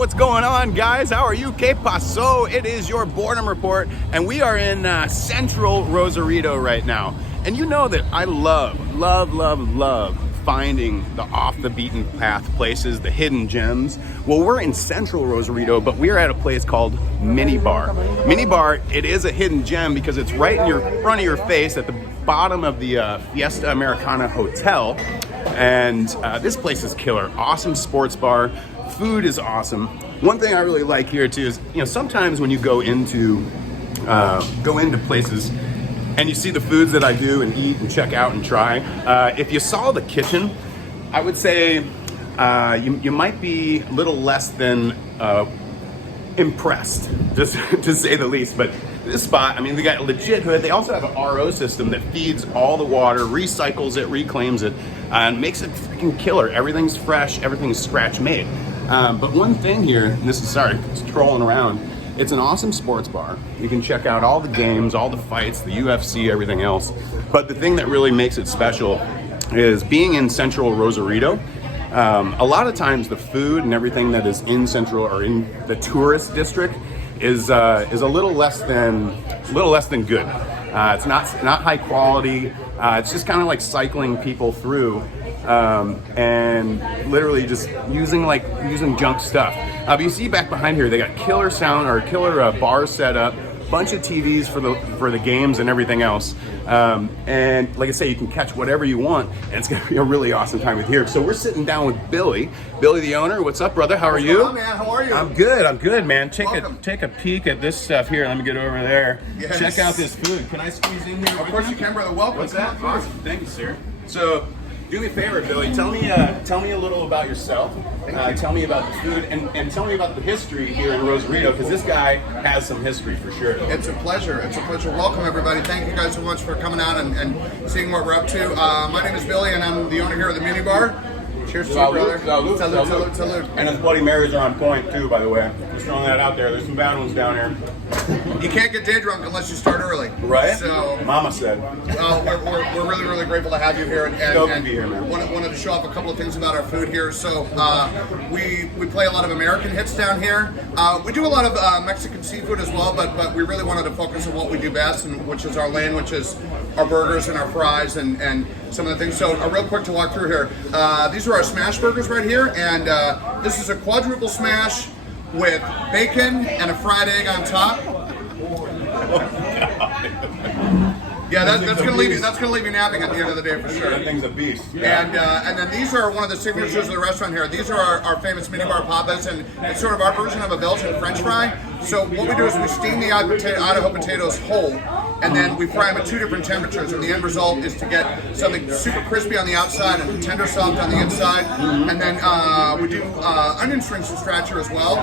what's going on, guys? How are you? Que paso? It is your boredom report, and we are in central Rosarito right now. And you know that I love finding the off the beaten path places, the hidden gems. Well, we're in central Rosarito, but we're at a place called Mini Bar. Mini Bar, it is a hidden gem because it's right in your front of your face at the bottom of the Fiesta Americana Hotel. And this place is killer. Awesome sports bar. Food is awesome. One thing I really like here too is, sometimes when you go into places and you see the foods that I do and eat and check out and try, if you saw the kitchen, I would say you might be a little less than impressed, just to say the least. But this spot, I mean, they got a legit hood. They also have an RO system that feeds all the water, recycles it, reclaims it, and makes it freaking killer. Everything's fresh, everything's scratch made. But one thing here, and this is, it's trolling around, it's an awesome sports bar. You can check out all the games, all the fights, the UFC, everything else. But the thing that really makes it special is being in central Rosarito. A lot of times the food and everything that is in central or in the tourist district is a little less than good. It's not high quality. It's just kind of like cycling people through and literally just using junk stuff. But you see back behind here, they got killer sound or killer bars set up, bunch of TVs for the games and everything else. And like I say, you can catch whatever you want, and it's gonna be a really awesome time with here. So we're sitting down with Billy, the owner. What's up, brother? How are you? What's going on, man? How are you? I'm good, man. Take a peek at this stuff here. Let me get over there. Yes. Check out this food. Can I squeeze in here? Of course you can, brother. Welcome. What's that? Awesome. Thank you, sir. So, do me a favor, Billy. Tell me a little about yourself. Tell me about the food, and tell me about the history here in Rosarito, because this guy has some history for sure. It's a pleasure. Welcome, everybody. Thank you guys so much for coming out and seeing what we're up to. My name is Billy, and I'm the owner here of the Mini Bar. Cheers to you, brother. Salud. And his Bloody Marys are on point, too, by the way. Just throwing that out there. There's some bad ones down here. You can't get day drunk unless you start early. Right? So, Mama said. We're really grateful to have you here. And be here, man. Wanted to show off a couple of things about our food here. So, we play a lot of American hits down here. We do a lot of Mexican seafood as well, but we really wanted to focus on what we do best, and which is our lane, which is our burgers and our fries and some of the things. So, real quick to walk through here. These are our smash burgers right here, and this is a quadruple smash with bacon and a fried egg on top. Yeah, that's gonna leave you napping at the end of the day for sure. That thing's a beast. Yeah. And then these are one of the signatures of the restaurant here. These are our famous Mini Bar Papas, and it's sort of our version of a Belgian French fry. So what we do is we steam the Idaho potatoes whole, and then we fry them at 2 different temperatures, and the end result is to get something super crispy on the outside and tender soft on the inside. And then we do onion strings from scratch here as well.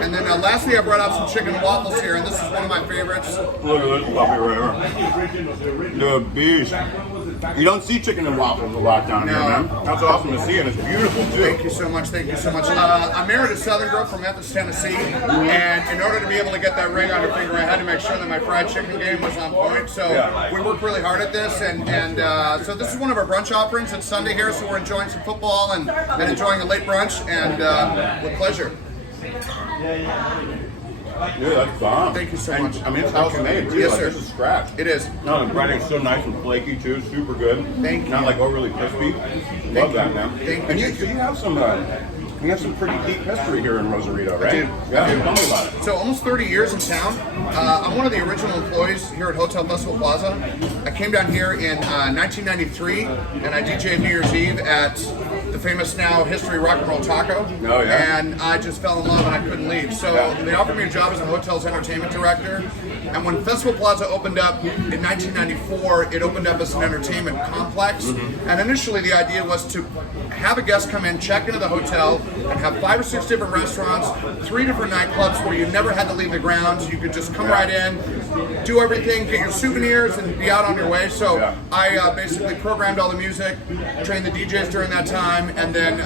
And then lastly, I brought out some chicken and waffles here, and this is one of my favorites. Look at this puppy right here. The beast. You don't see chicken and waffles a lot down here, man. That's awesome to see, and it's beautiful too. Thank you so much. I married a Southern girl from Memphis, Tennessee, and in order to be able to get that ring on her finger, I had to make sure that my fried chicken game was on point. So we worked really hard at this, and so this is one of our brunch offerings. It's Sunday here, so we're enjoying some football and enjoying a late brunch, and with pleasure. Yeah, that's bomb. Thank you so much. I mean, it's house made too. Yes, sir. This is scratch. It is. No, the breading's so nice and flaky too. Super good. Thank you. Not like overly crispy. Love that, man. Thank and you. you have some. You have some pretty deep history here in Rosarito, right? I do. Yeah, tell me about it. So almost 30 years in town. I'm one of the original employees here at Hotel Festival Plaza. I came down here in 1993, and I DJ'd New Year's Eve at the famous now History Rock and Roll Taco. Oh, yeah. And I just fell in love and I couldn't leave. So they offered me a job as the hotel's entertainment director. And when Festival Plaza opened up in 1994, it opened up as an entertainment complex. Mm-hmm. And initially the idea was to have a guest come in, check into the hotel, and have 5 or 6 different restaurants, 3 different nightclubs where you never had to leave the grounds. You could just come right in, do everything, get your souvenirs, and be out on your way. So I basically programmed all the music, trained the DJs during that time, and then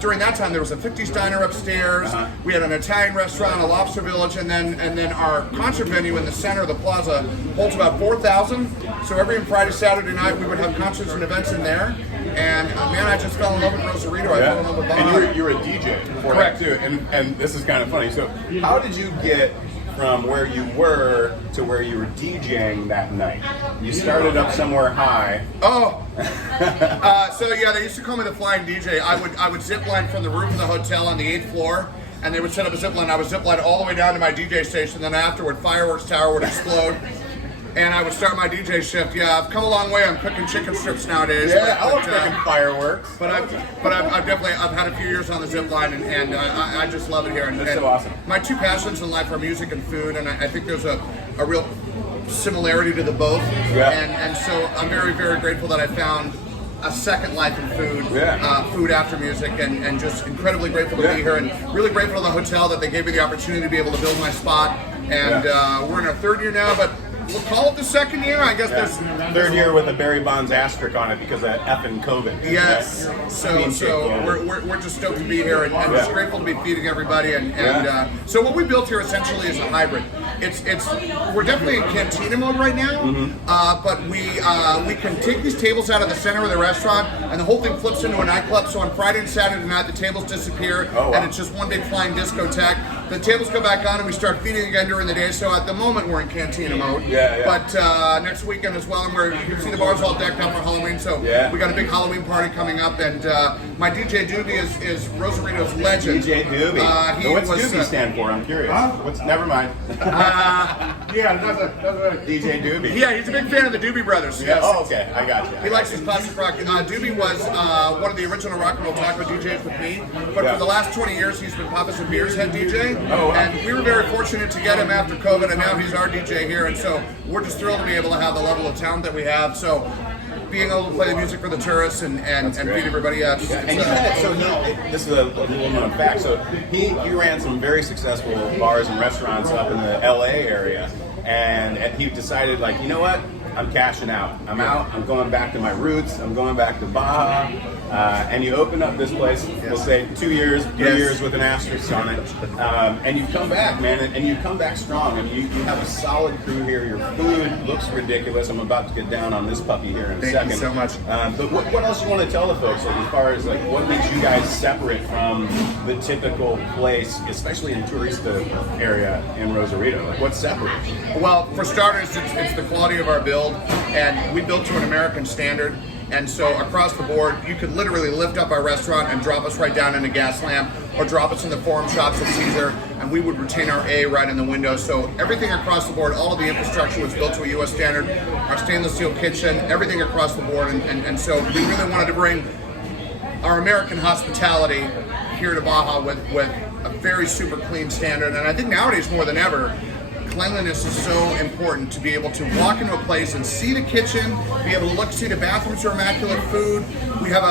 during that time there was a 50s diner upstairs. We had an Italian restaurant, a lobster village, and then our concert venue in the center of the plaza holds about 4,000. So every Friday, Saturday night we would have concerts and events in there. And man, I just fell in love with Rosarito. I fell in love with Baja. And you were a DJ before Correct. that too. And this is kind of funny. So how did you get from where you were to where you were DJing that night? You started up somewhere high. Oh, so yeah, they used to call me the flying DJ. I would zip line from the roof of the hotel on the 8th floor, and they would set up a zip line. I would zip line all the way down to my DJ station. Then afterward, fireworks tower would explode, and I would start my DJ shift. Yeah, I've come a long way. I'm cooking chicken strips nowadays. Yeah, I love cooking fireworks. But I've definitely had a few years on the zip line, and I just love it here. And, That's so awesome. My two passions in life are music and food, and I think there's a real similarity to the both. Yeah. And so I'm very, very grateful that I found a second life in food, food after music, and just incredibly grateful to be here, and really grateful to the hotel that they gave me the opportunity to be able to build my spot. And we're in our 3rd year now, but we'll call it the 2nd year. I guess there's 3rd year with a Barry Bonds asterisk on it because of effing COVID. Yes. So we're just stoked to be here, and just grateful to be feeding everybody. And so what we built here essentially is a hybrid. We're definitely in cantina mode right now, but we can take these tables out of the center of the restaurant, and the whole thing flips into a nightclub. So on Friday and Saturday night, the tables disappear, and it's just one big flying discotheque. The tables go back on, and we start feeding again during the day. So at the moment, we're in cantina mode. But next weekend as well, and you can see the bars all decked out for Halloween. So we got a big Halloween party coming up, and my DJ Doobie is Rosarito's legend. DJ Doobie. What's Doobie stand for? I'm curious. Never mind. DJ Doobie. Yeah, he's a big fan of the Doobie Brothers. Yes. Oh, okay. I got you. He likes his classic rock. Doobie was one of the original rock and roll taco DJs with me, but for the last 20 years, he's been Papa's and Beer's head DJ. Oh, wow. And we were very fortunate to get him after COVID, and now he's our DJ here, and so we're just thrilled to be able to have the level of talent that we have. So being able to play the music for the tourists and feed everybody out. And you had so this is a little known fact. So he ran some very successful bars and restaurants up in the LA area, and he decided, like, you know what? I'm cashing out. I'm out. I'm going back to my roots. I'm going back to Baja. And you open up this place, we'll say 2 years, 3 years with an asterisk on it. And you've come back, man, and you've come back strong. I mean, you have a solid crew here. Your food looks ridiculous. I'm about to get down on this puppy here in a second. Thank you so much. But what else you want to tell the folks, like, as far as like what makes you guys separate from the typical place, especially in tourista area in Rosarito? Like, what's separate? Well, for starters, it's the quality of our build, and we built to an American standard. And so across the board, you could literally lift up our restaurant and drop us right down in a gas lamp, or drop us in the Forum Shops at Caesar, and we would retain our A right in the window. So everything across the board, all of the infrastructure was built to a U.S. standard. Our stainless steel kitchen, everything across the board. And so we really wanted to bring our American hospitality here to Baja with a very super clean standard. And I think nowadays more than ever, cleanliness is so important. To be able to walk into a place and see the kitchen, be able to see the bathrooms are immaculate, food. We have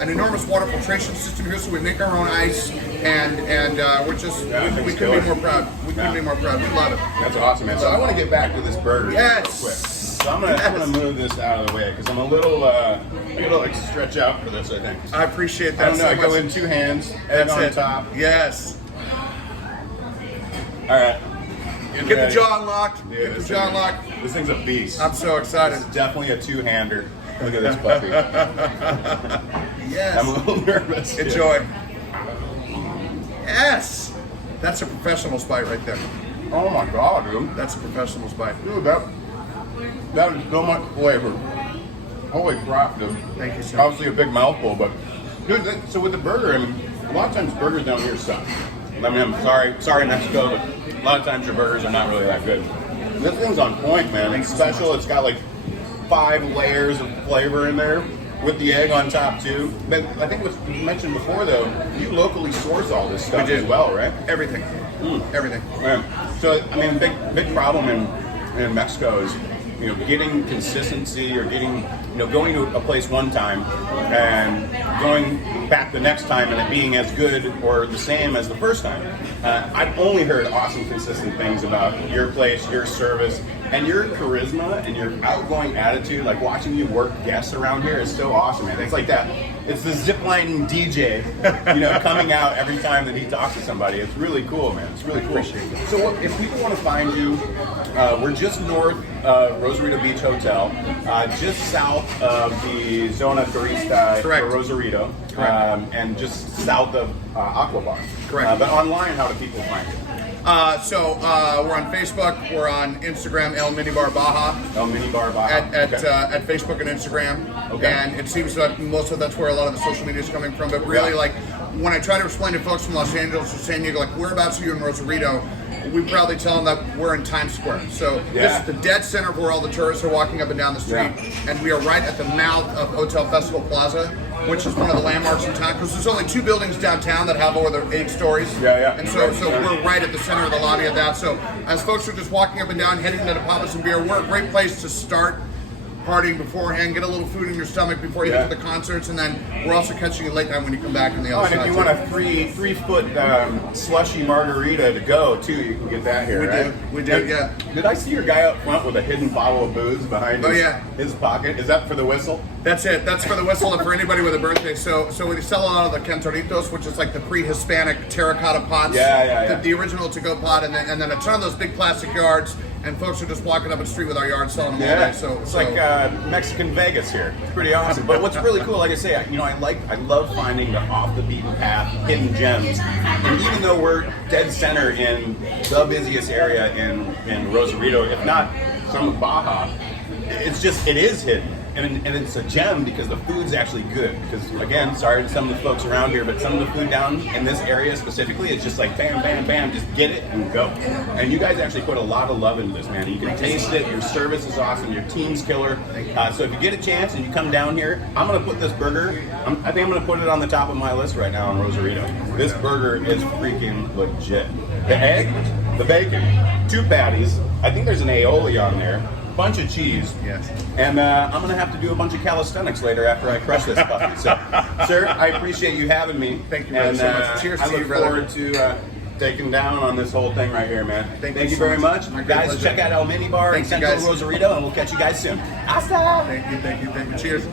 an enormous water filtration system here, so we make our own ice, and we're just we couldn't be more proud. We couldn't be more proud. We love it. That's awesome, man. So I want to get back to this burger Yes. real quick. So I'm gonna move this out of the way because I'm a little I gotta like stretch out for this, I think. I appreciate that. I don't know. So I go much. in 2 hands, egg on top. Yes. All right. Get the jaw unlocked. Yeah, Get the jaw unlocked. This thing's a beast. I'm so excited. It's definitely a 2-hander. Look at this puppy. Yes. I'm a little nervous. Enjoy. Yes. That's a professional bite right there. Oh my god, dude. That's a professional bite. Dude, that is so much flavor. Holy crap, dude. Thank you, sir. Obviously a big mouthful, but dude, so with the burger, I mean, a lot of times burgers down here suck. I mean, I'm sorry, Mexico, but a lot of times your burgers are not really that good. This thing's on point, man. It's special. It's got like 5 layers of flavor in there with the egg on top too. But I think what you mentioned before, though, you locally source all this stuff as well, right? Everything. Everything. Yeah. So I mean, big problem in Mexico is, you know, getting consistency, or getting, you know, going to a place one time and going back the next time and it being as good or the same as the first time. I've only heard awesome, consistent things about your place, your service, and your charisma and your outgoing attitude. Like watching you work guests around here is so awesome, man. It's like that. It's the ziplining DJ, coming out every time that he talks to somebody. It's really cool, man. It's really cool. So if people want to find you, we're just north of Rosarito Beach Hotel, just south of the Zona Turista for Rosarito, and just south of Aqua Bar. Correct. But online, how do people find you? So we're on Facebook, we're on Instagram, El Minibar Baja. El Minibar Baja. At Facebook and Instagram. Okay. And it seems that most of that's where a lot of the social media is coming from. But really, like, when I try to explain to folks from Los Angeles or San Diego, like, whereabouts are you in Rosarito? We proudly tell them that we're in Times Square. So this is the dead center of where all the tourists are walking up and down the street. And we are right at the mouth of Hotel Festival Plaza, which is one of the landmarks in town, because there's only 2 buildings downtown that have over 8 stories. And so we're right at the center of the lobby of that. So as folks are just walking up and down, heading to pop some beer, we're a great place to start partying beforehand, get a little food in your stomach before you get to the concerts, and then we're also catching you late night when you come back on the other side. And if you want a 3-foot slushy margarita to go too, you can get that here. We do, yeah. Did I see your guy up front with a hidden bottle of booze behind his pocket? Is that for the whistle? That's it. That's for the whistle and for anybody with a birthday. So we sell a lot of the cantoritos, which is like the pre-Hispanic terracotta pots. The original to-go pot, and then a ton of those big plastic yards. And folks are just walking up the street with our yard selling them all day. So it's like Mexican Vegas here. It's pretty awesome. But what's really cool, like I say, I love finding the off the beaten path hidden gems. And even though we're dead center in the busiest area in Rosarito, if not some of Baja, it is hidden. And it's a gem because the food's actually good. Because again, sorry to some of the folks around here, but some of the food down in this area specifically, it's just like bam, bam, bam, just get it and go. And you guys actually put a lot of love into this, man. You can taste it. Your service is awesome. Your team's killer. So if you get a chance and you come down here, I'm gonna put this burger. I think I'm gonna put it on the top of my list right now in Rosarito. This burger is freaking legit. The egg, the bacon, 2 patties. I think there's an aioli on there. Bunch of cheese. Yes. And I'm going to have to do a bunch of calisthenics later after I crush this puppy. So, sir, I appreciate you having me. Thank you so much. Cheers to you, brother. I look forward to taking down on this whole thing right here, man. Thank you very much. Guys, pleasure. check out El Minibar in Central Rosarito, and we'll catch you guys soon. Hasta! Thank you. Cheers.